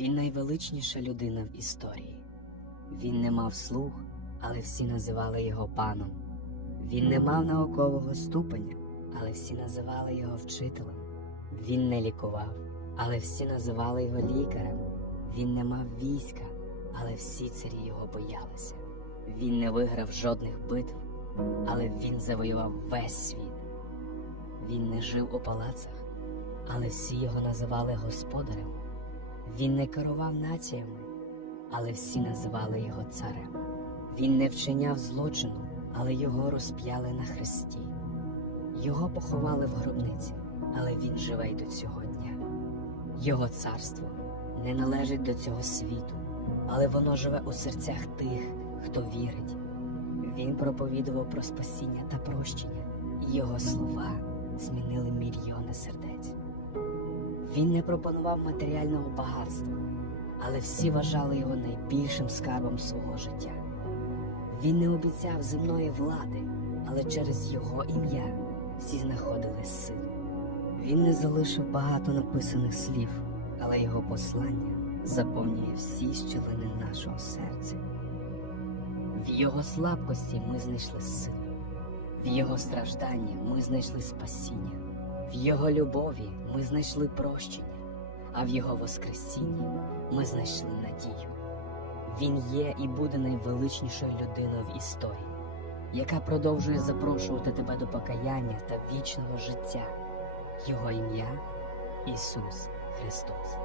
Він найвеличніша людина в історії. Він не мав слух, але всі називали його паном. Він не мав наукового ступеня, але всі називали його вчителем. Він не лікував, але всі називали його лікарем. Він не мав війська, але всі царі його боялися. Він не виграв жодних битв, але він завоював весь світ. Він не жив у палацах, але всі його називали господарем. Він не керував націями, але всі називали його царем. Він не вчиняв злочину, але його розп'яли на хресті. Його поховали в гробниці, але він живе й до цього дня. Його царство не належить до цього світу, але воно живе у серцях тих, хто вірить. Він проповідував про спасіння та прощення, і його слова змінили мільйони сердець. Він не пропонував матеріального багатства, але всі вважали його найбільшим скарбом свого життя. Він не обіцяв земної влади, але через його ім'я всі знаходили силу. Він не залишив багато написаних слів, але його послання заповнює всі щілини нашого серця. В його слабкості ми знайшли силу, в його стражданні ми знайшли спасіння, в його любові ми знайшли прощення, а в його воскресінні ми знайшли надію. Він є і буде найвеличнішою людиною в історії, яка продовжує запрошувати тебе до покаяння та вічного життя. Його ім'я Ісус Христос.